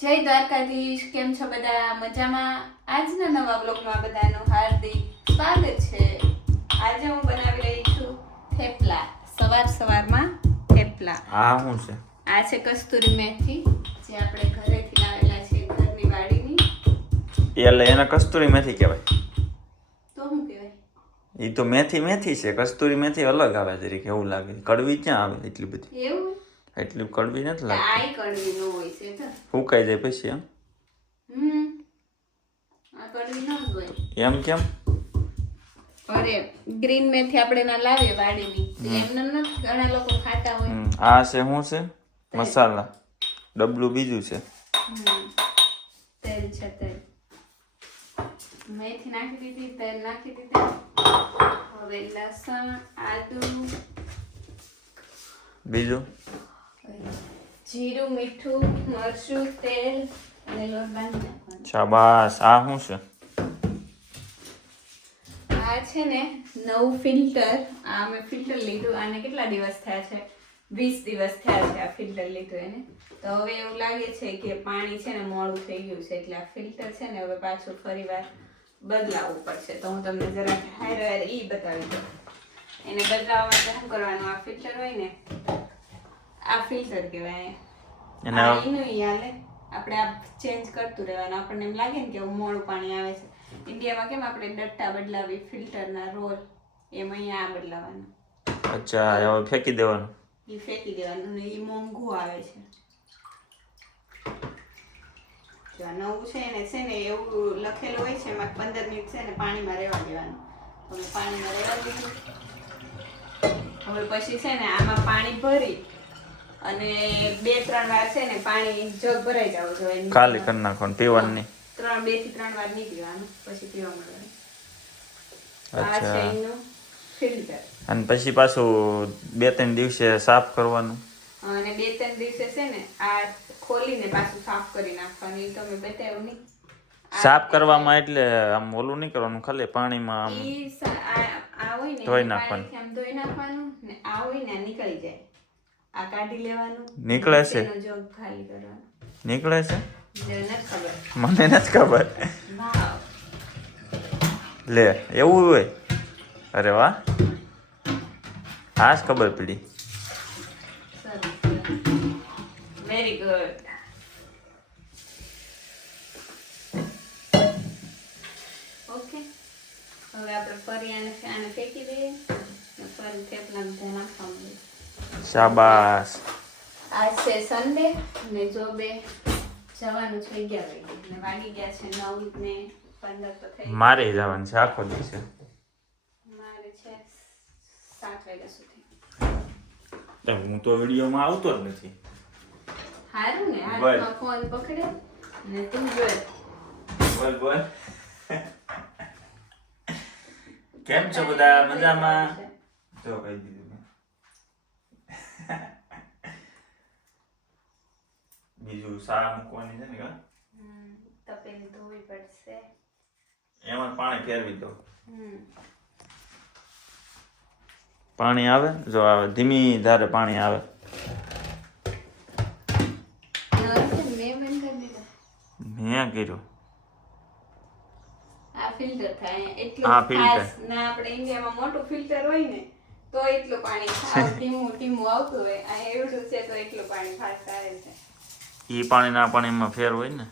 જય દ્વારકાધીશ કેમ છો બધા? મજામાં? આજના નવા બ્લોગમાં બધાનું હાર્દિક સ્વાગત છે. આજે હું બનાવી રહી છું થેપલા સવાર સવારમાં થેપલા. આ શું છે. આ છે કસ્તુરી મેથી જે આપણે ઘરેથી લાવેલા છે ઘરની વાડીની. એટલે એને કસ્તુરી મેથી કહેવાય. તો શું કહેવાય? એ તો મેથી મેથી છે. કસ્તુરી મેથી અલગ આવે તરીકે એવું લાગે. કડવી ક્યાં આવે એટલી બધી? એવું? એટલી કડવી નથી લાગતી. કડવી ન હોય છે તો. ફૂંકાઈ જાય પછી એમ? હમ. આ કડવી ન હોય. એમ કેમ? અરે ગ્રીન મેથી આપણે ના લાવે વાડીની. એમને નથી ઘણા લોકો ખાતા હોય. આ છે શું છે? મસાલા. ડબલું બીજું છે. તેલ છે તેલ. મેથી નાખી દીધી તેલ નાખી દીધી. હવે લસણ આદુ. બીજું? જીરું મીઠું મરચું તેલ અને લોટ બાંધી નાખવાનો. શાબાશ. આ શું છે? આ છે ને નવું ફિલ્ટર. આ મેં ફિલ્ટર લીધું. આને કેટલા દિવસ થયા છે? વીસ દિવસ થયા છે આ ફિલ્ટર લીધું એને. તો હવે એવું લાગે છે કે પાણી છે ને મોડું થઈ ગયું છે એટલે આ ફિલ્ટર છે ને હવે પાછું ફરીવાર બદલાવવું પડશે. તો હું તમને જરા હાયર એ ઈ બતાવી દઉં. એને બદલાવવા માટે શું કરવાનું? આ ફિલ્ટર હોય ને આ ફિલ્ટર કહેવાય. એને હાલે આપણે આ ચેન્જ કરતું રહેવાનું. આપણને એમ લાગે ને કે મોળું પાણી આવે છે. ઇન્ડિયામાં કેમ આપણે ડટ્ટા બદલાવી ફિલ્ટરના રોલ એમ અહીંયા આ બદલાવાનું. અચ્છા હવે ફેંકી દેવાનું. એ ફેંકી દેવાનું ને એ મોંઘું આવે છે. નવું છે ને છે ને એવું લખેલું હોય છે એમાં પંદર મિનિટ છે ને પાણીમાં રહેવા દેવાનું. હવે પાણીમાં રહેવા દીધું. હવે પછી છે ને આમાં પાણી ભરી અને બે ત્રણ વાર છે ને પાણી જગ ભરાઈ જવું જોઈએ ખાલી કરી નાખવાનું પીવાનું. નહીં ત્રણ બેથી ત્રણ વાર નીકળવાનું પછી પીવા મળવાનું. આ છે એનું ફિલ્ટર અને પછી પાછું બે ત્રણ દિવસે સાફ કરવાનું? અને બે ત્રણ દિવસે છે ને આ ખોલીને પાછું સાફ કરી નાખવાનું એ તમે બતાવ્યું નહીં. સાફ કરવામાં એટલે આમ ઓલું નહીં કરવાનું ખાલી પાણીમાં આમ ધોઈ નાખવાનું. આમ ધોઈ નાખવાનું ને આ હોય ને નીકળી જાય. આ કાઢી લેવાનું. નીકળે છે? તેનો ખાલી કરવાનો. નીકળે છે? મને નથી ખબર. લે એવું હોય. અરે વાહ. આજ ખબર પડી. વેરી ગુડ ઓકે હવે આપણે ફરી આને આને ફેંકી દઈએ. ફરી થેપલા બધા નાખવા મળીએ શાબાશ. આજ છે સન્ડે ને જો બે જવાનું છે અગિયાર વાગે. ને વાગી ગયા છે નવ ને પંદર તો થઈ મારે જવાનું છે આખો દિવસ મારે છે સાત વાગ્યા સુધી. હું તો વિડીયોમાં આવતો જ નથી. હારું ને બોલ. હાથમાં ફોન પકડે ને તું જોઈ બોલ બોલ. કેમ છો બધા? મજામાં? જો કહી દીધું મેં. બીજું શાળા મૂકવાની છે ને કા તપેલી ધોવી પડશે એમાં પાણી ફેરવી દો પાણી આવે જો આવે ધીમી ધારે પાણી આવે મેં કર્યું આ ફિલ્ટર થાય એટલું. ખાસ ના આપણે ઇન્ડિયામાં મોટું ફિલ્ટર હોય ને તો એટલું પાણી ધીમું ધીમું આવતું હોય આ એવડું છે તો એટલું પાણી ફાસ્ટ આવે છે ઈ પાણીના પાણીમાં ફેર હોય ને?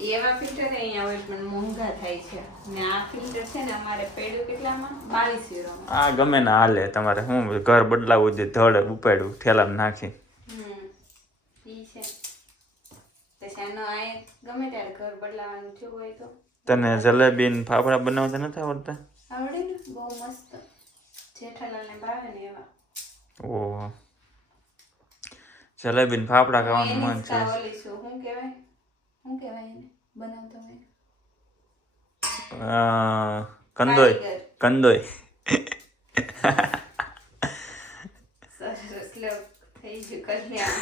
એવા ફિલ્ટર અહીંયા હોય પણ મોંઘા થાય છે. ને આ ફિલ્ટર છે ને અમારે પેડું કેટલામાં? બાવીસ યુરોમાં આ ગમે ને હાલે તમારે. શું ઘર બદલાવું છે ધડ ઉપાડ્યું થેલામાં નાખી. તને જલેબી ને ફાફડા બનાવતા નથી આવડતા? આવડે ને? બહુ મસ્ત. જેઠાલાલને ભાવે ને એવા. ઓહો. જલેબી ને ફાફડા ખાવાનું મન છે. શું કહેવાય? શું કહેવાય એને? બનાવતા હોય કંદોય. કંદોય. સરસ લોક થઈ ગયું કલ્યાણ.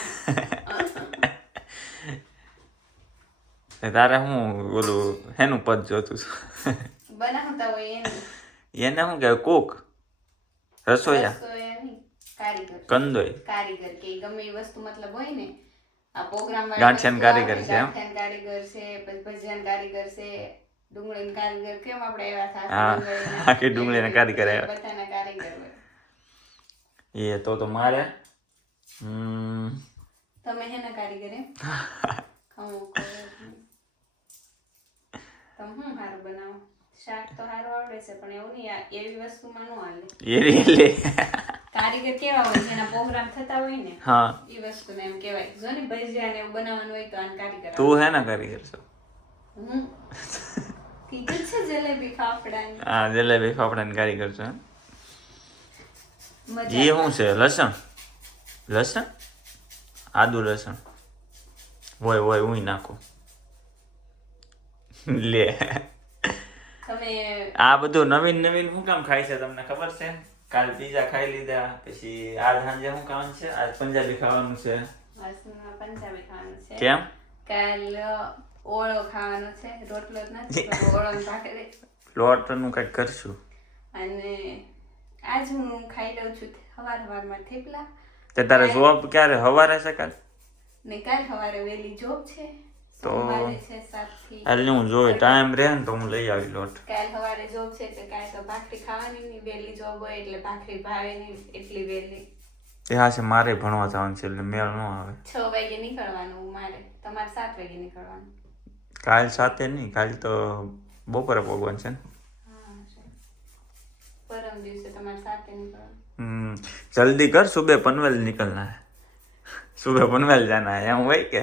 તારે હું ઓલું હેનું પદ જોતું છું? બનાવતા હોય એને. એને શું કહેવાય કુક. રસોઈયા કારીગર. કે ગમે એ વસ્તુ મતલબ હોય ને આ પ્રોગ્રામ ગાંઠિયાના કારીગર છે? કારીગર છે પછી ભજીયાના કારીગર છે ડુંગળીના કારીગર કેમ આપણે એવા થાય આખી ડુંગળીના કારીગર આવ્યા. બધાના કારીગર હોય. એ તો તો મારે હમ, તમે હેના કારીગર એમ? તમે શું હારું બનાવો? શાક તો સારું આવડે છે પણ એવું નહીં એવી વસ્તુમાં ન હાલે. એ really? કારીગર કેવા હોય જેના પ્રોગ્રામ થતા હોય ને હા. એ વસ્તુને એમ કહેવાય. જો ને ભજીયા ને એવું બનાવવાનું હોય તો આને કારીગર તું હે ને કારીગર છો? હું? કીધું છે જલેબી ફાફડાની. હા જલેબી ફાફડાની કારીગર છો એ શું છે લસણ? લસણ? આદુ લસણ. હોય હોય હું નાખું. લે. તમે આ બધું નવીન નવીન શું કામ ખાય છે તમને ખબર છે? કાલ પીઝા ખાઈ લીધા પછી આજ સાંજે શું ખાવાનું છે? આજ પંજાબી ખાવાનું છે. પંજાબી ખાવાનું છે. કેમ? કાલ ઓળો ખાવાનો છે. રોટલો જ નથી ઓળો ભાખરી લોટનું કંઈક કરશું. અને આજ હું ખાઈ લઉં છું સવાર સવારમાં થેપલા. તે તારે જોબ ક્યારે? હવારે છે કાલ? ને કાલ સવારે વહેલી જોબ છે. તો એટલે હું જોઈ ટાઈમ રહે ને તો હું લઈ આવી લોટ. કાલ સવારે જોબ છે તો કાલ તો ભાખરી ખાવાની ની વેલી જોબ હોય એટલે ભાખરી ભાવે ની એટલી વેલી એ હા છે મારે ભણવા જવાનું છે એટલે મેળ ન આવે. છ વાગે નીકળવાનું મારે. તમારે સાત વાગે નીકળવાનું? કાલ સાથે નહીં કાલ તો બપોરે ભગવાન છે ને. પરમ દિવસે તમારે સાથે નીકળવાનું. જલ્દી કર સુબે પનવેલ નીકળના. સુબે પનવેલ જાના એમ હોય કે?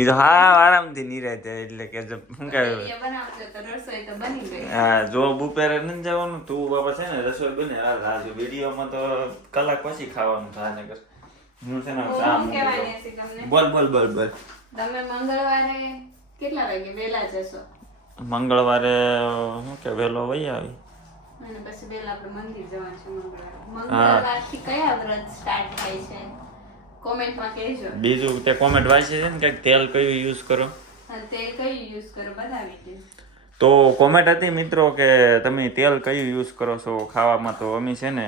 એ તો હા આરામથી નિરાતે એટલે કે શું કે એ બનાવજો તો રસોઈ તો બની ગઈ. હા જો બુપેરે નથી જવાનું તું બાપા છે ને રસોઈ બને હાલ રાજુ વિડીયોમાં તો કલાક પછી ખાવાનું થાય ને કર હું છે ને બોલ બોલ બોલ બોલ. તમે મંગળવારે કેટલા વાગે વેલા જશો? મંગળવારે શું કે વેલો વહી આવી. અને પછી વેલા આપણે મંદિર જવાનું છે મંગળવારે. મંગળવારથી કયા વ્રત સ્ટાર્ટ થાય છે? કોમેન્ટમાં કહેજો. બીજું તે કોમેન્ટ વાંચી છે ને કંઈક તેલ કયું યુઝ કરો? તેલ કયું યુઝ કરો? બતાવી દે. તો કોમેન્ટ હતી મિત્રો કે તમે તેલ કયું યુઝ કરો છો ખાવામાં? તો અમે છે ને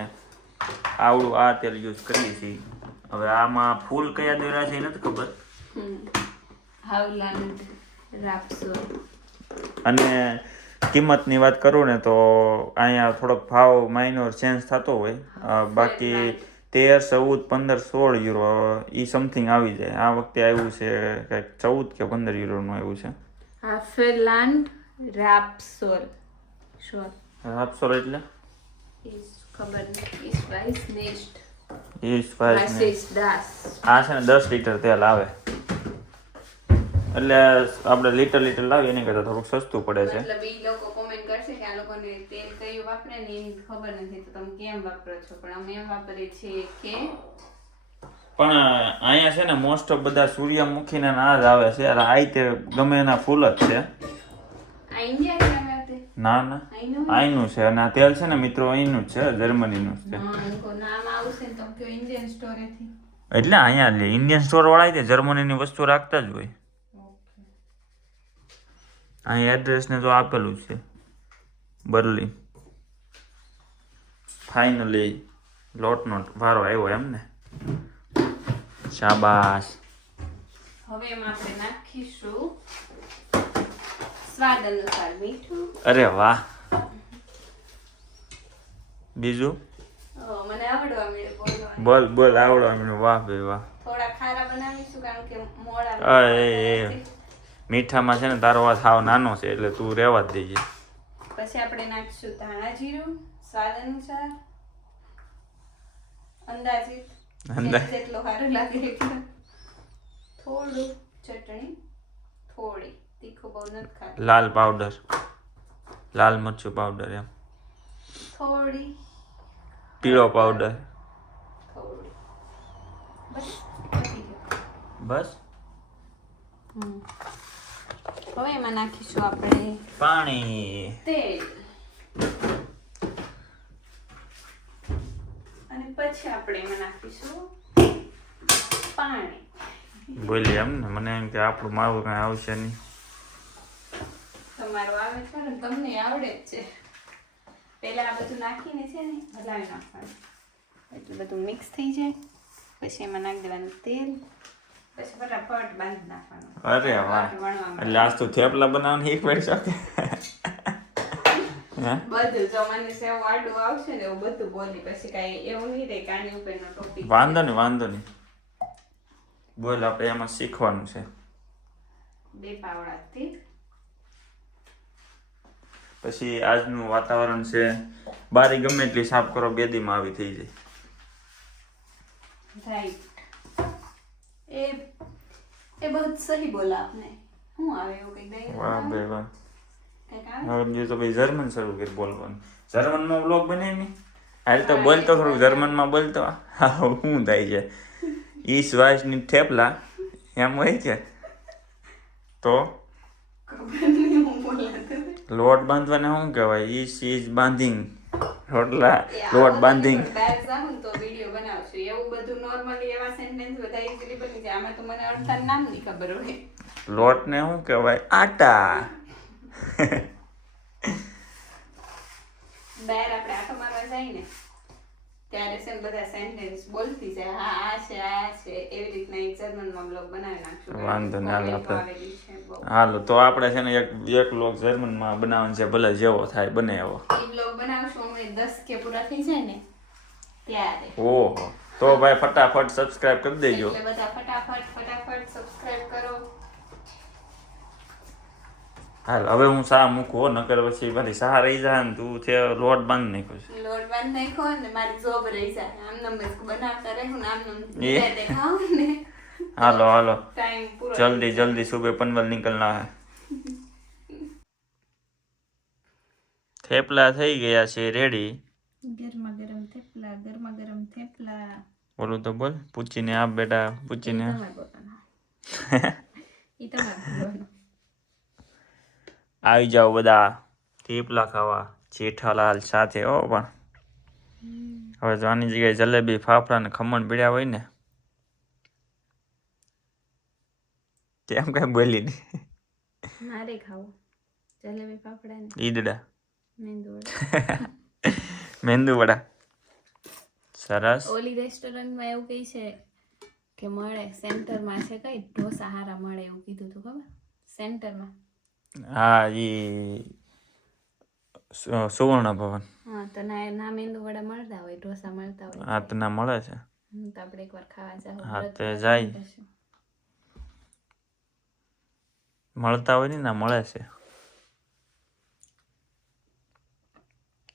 આવડું આ તેલ યુઝ કરીએ છીએ. હવે આમાં ફૂલ કયા દોરા છે નથી ખબર. અને કિંમતની વાત કરું ને તો અહીંયા થોડોક ભાવ માઇનોર ચેન્જ થતો હોય. બાકી તેર ચૌદ પંદર સોળ યુરો એ સમથિંગ આવી જાય. આ વખતે આવ્યું છે કંઈક ચૌદ કે પંદર યુરોનું આવ્યું છે. હાફેલાન્ડ રાપસોલ શોર આપશો એટલે? આ છે ને દસ લીટર તેલ આવે. એટલે આપણે લીટર લીટર લાવીએ એની કરતાં થોડુંક સસ્તું પડે છે. કરશે કે આ લોકોને તેલ કયું વાપરે ને એની ખબર નથી તો તમે કેમ વાપરો છો? પણ અમે એમ વાપરીએ છીએ કે પણ અહીંયા છે ને મોસ્ટ ઓફ બધા સૂર્યમુખીના ના જ આવે છે. અરે આઈ તે ગમે એના ફૂલ જ છે. ના ના. આઈનું? અહીંનું છે. અને આ તેલ છે ને મિત્રો અહીંનું જ છે જર્મનીનું જ છે. એટલે અહીંયા લે. ઇન્ડિયન સ્ટોર વાળા તે જર્મનીની વસ્તુ રાખતા જ હોય. અહીં એડ્રેસ ને તો આપેલું છે. બર્લિન ફાઇનલી લોટનો વારો આવ્યો એમ ને શાબાશ. હવે એમાં આપણે નાખીશું સ્વાદ અનુસાર મીઠું. અરે વાહ. બીજું? મને આવડવા મળ્યું બોલ બોલ આવડો મળ્યું વાહ ભાઈ વાહ. થોડા ખારા બનાવીશું કારણ કે એ. મીઠામાં છે ને તારો વાત સાવ નાનો છે એટલે તું રહેવા જ દેજે. પછી આપણે નાખીશું ધાણા જીરું સ્વાદ અનુસાર અંદાજિત અંદાજ- જેટલો સારું લાગે એટલું. થોડું ચટણી થોડી તીખું બહુ નથી ખાતું. લાલ પાવડર લાલ મરચું પાવડર એમ. થોડી. પીળો પાવડર થોડી. બસ બસ? હમ. હવે એમાં નાખીશું આપણે પાણી. તેલ. અને પછી આપણે એમાં નાખીશું પાણી. બોલી એમ ને મને એમ કે આપણું માવું કઈ આવશે નહીં. તમારું આવે છે ને તમને આવડે જ છે. પહેલા આ બધું નાખીને છે ને હલાવી નાખવાનું. એટલે બધું મિક્સ થઈ જાય. પછી એમાં નાખી દેવાનું તેલ. પછી ફટાફટ બાંધી નાખવાનું. અરે વાહ. એટલે આજ તો થેપલા બનાવવાનું શીખવાડી શકે બધું જો મને સેવ આડું આવશે ને એવું બધું બોલી. પછી કાંઈ એવું નહીં રહે કાની ઉપરનો ટોપિક વાંધો નહીં વાંધો નહીં. બોલ આપણે એમાં શીખવાનું છે. બે પાવડાથી. પછી આજનું વાતાવરણ છે બારી ગમે એટલી સાફ કરો બેદીમાં આવી થઈ જાય રાઈટ એ એ બહુ સહી બોલા આપને. શું આવે એવું કંઈક ડાયરેક્ટ વાહ બે વાહ. કંઈક આવે? હવે બીજું તો ભાઈ જર્મન શરૂ કરી બોલવાનું. જર્મનમાં બ્લોગ બને નહીં હાલ તો બોલતો થોડું જર્મનમાં બોલતો હા શું થાય છે? ઈ શ્વાસની થેપલા એમ હોય છે? તો? લોટ બાંધવાને શું કહેવાય? ઈ સીઝ બાંધિંગ. રોટલા લોટ બાંધિંગ બહાર જાઉં ને તો વીડિયો બનાવશું એવું બધું નોર્મલી એવા સેન્ટેન્સ બધા ઇઝીલી બની જાય. આમાં તો મને અડધા નામ નહીં ખબર હોય. લોટને શું કહેવાય? આટા. બહાર આપણે આટો મારવા જાય ને ત્યારે છે બધા સેન્ટેન્સ બોલતી જાય. હા આ છે આ છે. એવી રીતના એક જર્મનમાં બ્લોગ બનાવી નાખશું. વાંધો હાલો આપણે. હાલો તો આપણે છે ને એક એક બ્લોગ જર્મનમાં બનાવવાનું છે ભલે જેવો થાય બને એવો. એ બ્લોગ બનાવશું અમે દસ કે પૂરા થઈ જાય ને ત્યારે. ઓહો. તો ભાઈ ફટાફટ સબસ્ક્રાઇબ કરી દેજો. એટલે બધા ફટાફટ ફટાફટ સબસ્ક્રાઇબ કરો. હાલ હવે હું શા મૂકું નકર પછી મારી સા રહી જાય ને તું છે લોટ બાંધ નાખ્યો છે. લોટ બાંધ નાખો ને મારી જોબ રહી જાય. આમ નમ બનાવતા રહું ને આમ નમ એ? દેખાવ ને. હાલો હાલો. ટાઈમ પૂરો જલ્દી જલ્દી સુબહ પનવલ નીકળના હે. થેપલા થઈ ગયા છે રેડી ગરમા ગરમ થેપલા ગરમા ગરમ થેપલા. બોલું તો બોલ પૂછીને આપ બેટા પૂછીને. આવી જાઓ બધા થેપલા ખાવા જેઠાલાલ સાથે હો પણ. હવે જો આની જગ્યાએ જલેબી ફાફડા ને ખમણ પીડ્યા હોય ને. કેમ કઈ બોલી નહીં. મારે ખાવું. જલેબી ફાફડા ઈદડા. મેંદુ મેંદુ વડા. સરસ. ઓલી રેસ્ટોરન્ટમાં એવું કઈ છે કે મળે સેન્ટરમાં છે કઈ ઢોસા હારા મળે એવું કીધું હતું ખબર? સેન્ટરમાં. હા એ સુવર્ણ ભવન. હા તો ના ના મેંદુ વડા મળતા હોય ઢોસા મળતા હોય. હા તો ના મળે છે. તો આપણે એકવાર ખાવા જાવ હા, તો જાય. મળતા હોય ને ના મળે છે.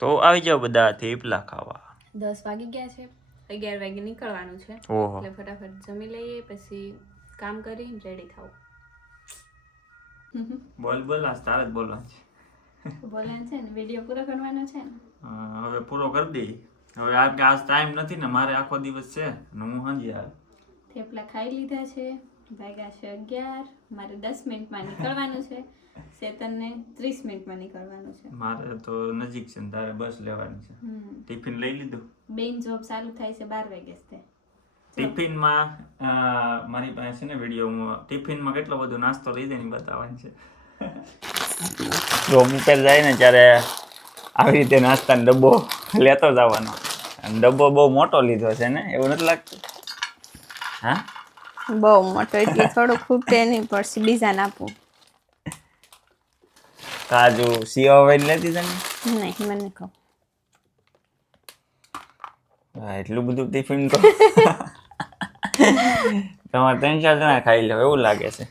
તો આવી જાઓ બધા થેપલા ખાવા. દસ વાગી ગયા છે. અગિયાર વાગે નીકળવાનું છે. એટલે ફટાફટ જમી લઈએ પછી કામ કરી રેડી થાવ બોલ બોલ આ તારે જ બોલવાનું છે. બોલવાનું છે ને વીડિયો પૂરો કરવાનો છે ને? હવે પૂરો કરી દઈ હવે આજ ટાઈમ નથી ને મારે આખો દિવસ છે ને હું હાજી આવે થેપલા ખાઈ લીધા છે. વાગ્યા છે અગિયાર. મારે દસ મિનિટમાં નીકળવાનું છે. ચેતનને ત્રીસ મિનિટમાં નીકળવાનું છે. મારે તો નજીક છે ને તારે બસ લેવાની છે. હમ. ટિફિન લઈ લીધું? બેન જોબ ચાલુ થાય છે બાર વાગે તે ટિફિનમાં મારી પાસે છે ને વીડિયો ટિફિનમાં કેટલો બધો નાસ્તો લઈ જાય ને બતાવવાનું છે. જોબ ઉપર જાય ને ત્યારે આવી રીતે નાસ્તાનો ડબ્બો લેતો જવાનો. અને ડબ્બો બહુ મોટો લીધો છે ને એવું નથી લાગતું? હા? બહુ મોટો એટલે થોડું ખૂટે નહીં પડશે બીજાને આપું. કાજુ સીઓ વેલ લેતી તને નહીં મને કહો એટલું બધું ટિફિન તો. તમારે ત્રણ ચાર જણા ખાઈ લો એવું લાગે છે.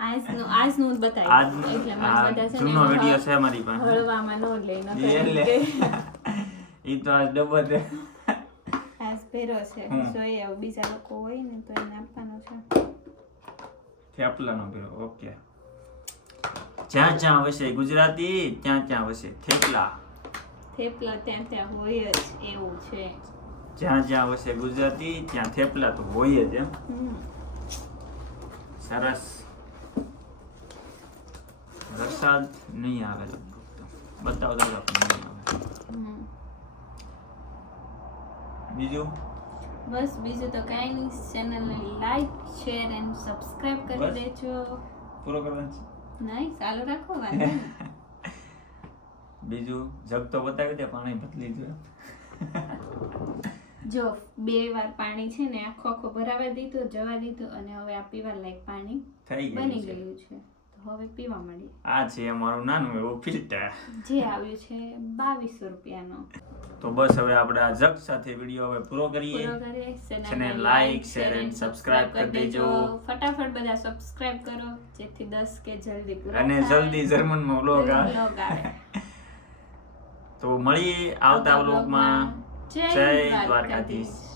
આજનું આજનું જ બતાવી એટલે મારા બધા છે જૂનો એમાં વીડિયો છે મારી પાસે. હળવામાં ન લે એટલે ઈ તો આજ ડબ્બો છે. છે જોઈએ હવે બીજા લોકો હોય ને તો એને આપવાનો છે. થેપલાનો પહેરો ઓકે. જ્યાં જ્યાં વસે ગુજરાતી ત્યાં ત્યાં વસે થેપલા. થેપલા ત્યાં ત્યાં હોય જ એવું છે. જ્યાં જ્યાં વસે ગુજરાતી ત્યાં થેપલા તો હોય જ એમ. સરસ. વરસાદ નહીં આવે લગભગ તો. બતાવો પણ નહીં આવે. બીજું? બસ બીજું તો કાંઈ નહીં. ચેનલને લાઈક શેર એન્ડ સબસ્ક્રાઇબ કરી દેજો. પૂરો કરવાનું છે? નહીં ચાલુ રાખો વાંધો બીજું જગ તો બતાવી દે પાણી બદલી જો જો બે વાર પાણી છે ને આખો આખો ભરાવા દીધું જવા દીધું અને હવે આ પીવા લાયક પાણી બની ગયું છે. તો હવે પીવા મળી આ છે અમારું નાનું એવું ફિલ્ટર. જે આવ્યું છે બાવીસો રૂપિયાનો. તો બસ હવે આપણે આ જગ સાથે વીડિયો હવે પૂરો કરીએ. ચેનલને like, share and subscribe કરી દેજો. ફટાફટ બધા સબસ્ક્રાઇબ કરો જેથી દસ કે જલ્દી પૂરો અને. જલ્દી જર્મનમાં વ્લોગ આવે. તો મળીએ આવતા વ્લોગમાં જય દ્વારકાધીશ.